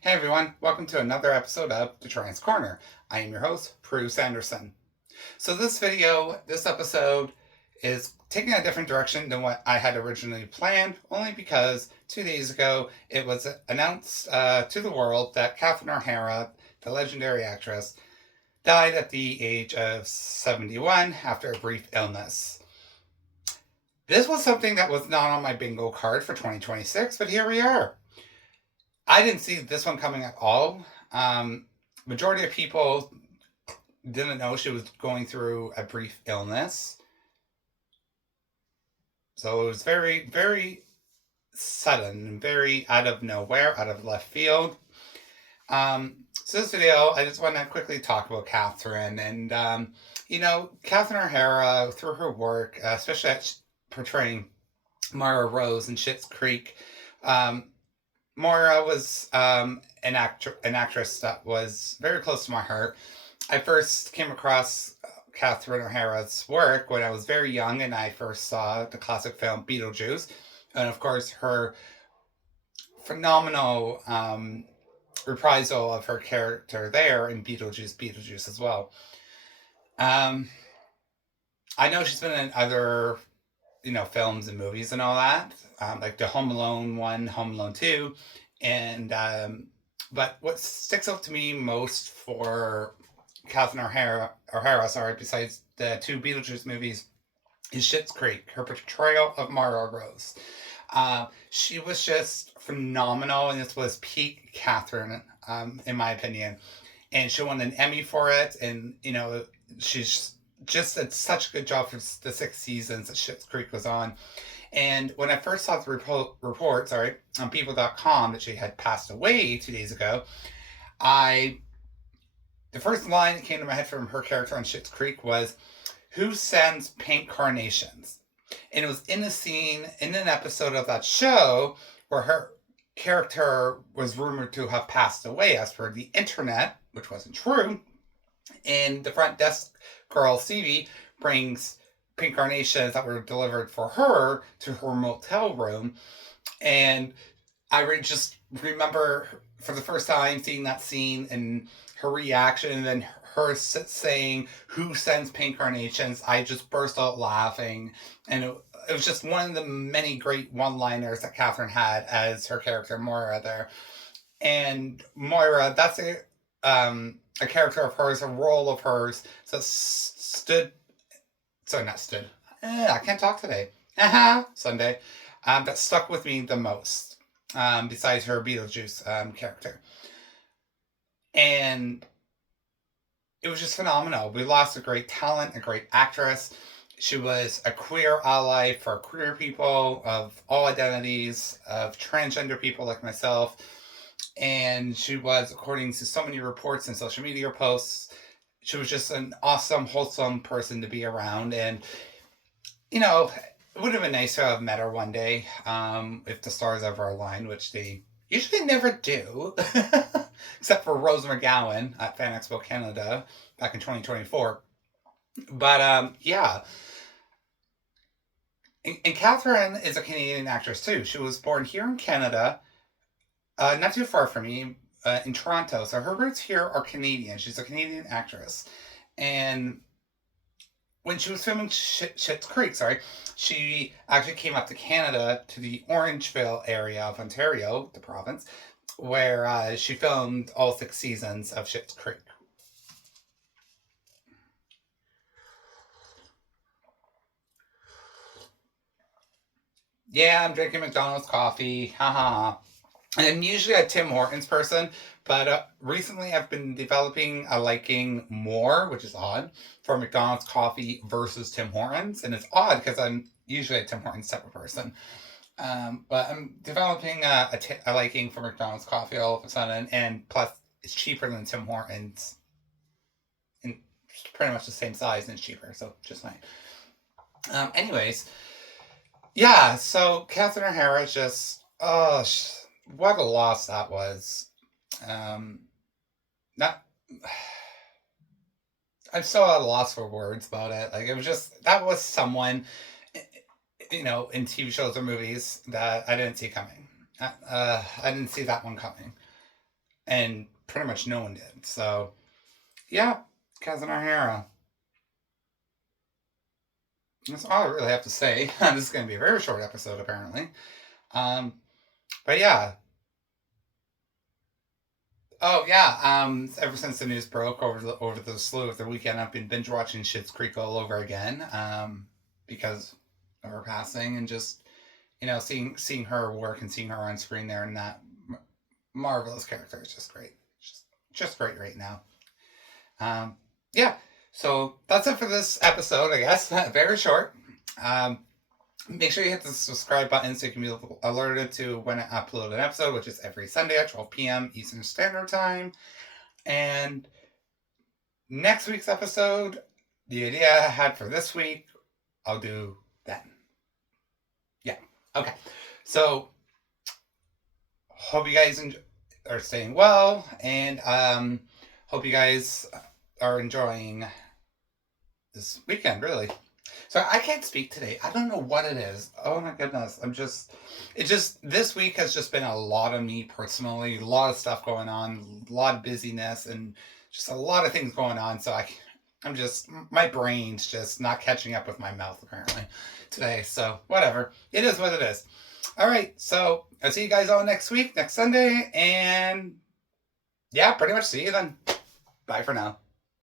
Hey everyone, welcome to another episode of Detroit's Corner. I am your host, Prue Sanderson. So this episode is taking a different direction than what I had originally planned, only because 2 days ago it was announced to the world that Catherine O'Hara, the legendary actress, died at the age of 71 after a brief illness. This was something that was not on my bingo card for 2026, but here we are. I didn't see this one coming at all. Majority of people didn't know she was going through a brief illness. So it was very, very sudden, very out of nowhere, out of left field. So this video, I just want to quickly talk about Catherine. And, Catherine O'Hara, through her work, especially at portraying Mara Rose in Schitt's Creek, Moira was an actress that was very close to my heart. I first came across Catherine O'Hara's work when I was very young, and I first saw the classic film Beetlejuice, and of course her phenomenal reprisal of her character there in Beetlejuice as well. I know she's been in other films and movies and all that, like the Home Alone 1, Home Alone 2. And, but what sticks out to me most for Catherine O'Hara, sorry, besides the two Beetlejuice movies, is Schitt's Creek, her portrayal of Mara Rose. She was just phenomenal, and this was peak Catherine, in my opinion. And she won an Emmy for it, and, she's just did such a good job for the 6 seasons that Schitt's Creek was on. And when I first saw the report, on People.com that she had passed away 2 days ago, the first line that came to my head from her character on Schitt's Creek was, "Who sends pink carnations?" And it was in an episode of that show where her character was rumored to have passed away as per the internet, which wasn't true. And the front desk girl, Stevie, brings pink carnations that were delivered for her to her motel room. And I just remember for the first time seeing that scene and her reaction, and then her saying, "Who sends pink carnations?" I just burst out laughing. And it was just one of the many great one-liners that Catherine had as her character Moira there. And Moira, that's a character of hers, a role of hers that I can't talk today. Sunday. That stuck with me the most, besides her Beetlejuice character. And it was just phenomenal. We lost a great talent, a great actress. She was a queer ally for queer people of all identities, of transgender people like myself. And she was, according to so many reports and social media posts, she was just an awesome, wholesome person to be around. And, it would have been nice to have met her one day, if the stars ever aligned, which they usually never do, except for Rose McGowan at Fan Expo Canada back in 2024. But, yeah. And Catherine is a Canadian actress, too. She was born here in Canada, not too far from me, in Toronto. So her roots here are Canadian. She's a Canadian actress. And when she was filming Schitt's Creek, she actually came up to Canada, to the Orangeville area of Ontario, the province, where she filmed all 6 seasons of Schitt's Creek. Yeah, I'm drinking McDonald's coffee. Haha. I'm usually a Tim Hortons person, but recently I've been developing a liking more, which is odd, for McDonald's coffee versus Tim Hortons. And it's odd because I'm usually a Tim Hortons type of person. But I'm developing a liking for McDonald's coffee all of a sudden, and plus it's cheaper than Tim Hortons. And it's pretty much the same size and it's cheaper, so just fine. Anyways, yeah, so Catherine O'Hara just, what a loss that was. Not, I'm so at a loss for words about it. Like, it was just, that was someone, in TV shows or movies that I didn't see coming. I didn't see that one coming. and pretty much no one did. So yeah, Cousin O'Hara. That's all I really have to say. This is going to be a very short episode, apparently. Um, but yeah. Oh yeah. Ever since the news broke over the slew of the weekend, I've been binge watching Schitt's Creek all over again. Because of her passing, and just seeing her work and seeing her on screen there, and that marvelous character is just great. Just great right now. Um, yeah. So that's it for this episode, I guess. Very short. Um, Make sure you hit the subscribe button so you can be alerted to when I upload an episode, which is every Sunday at 12 p.m. Eastern Standard Time. And next week's episode, the idea I had for this week, I'll do then. Yeah. Okay. So, hope you guys are staying well, and hope you guys are enjoying this weekend, really. So I can't speak today. I don't know what it is. Oh my goodness. This week has just been a lot of me personally, a lot of stuff going on, a lot of busyness, and just a lot of things going on. So my brain's just not catching up with my mouth apparently today. So whatever. It is what it is. All right. So I'll see you guys all next week, next Sunday. And yeah, pretty much see you then. Bye for now.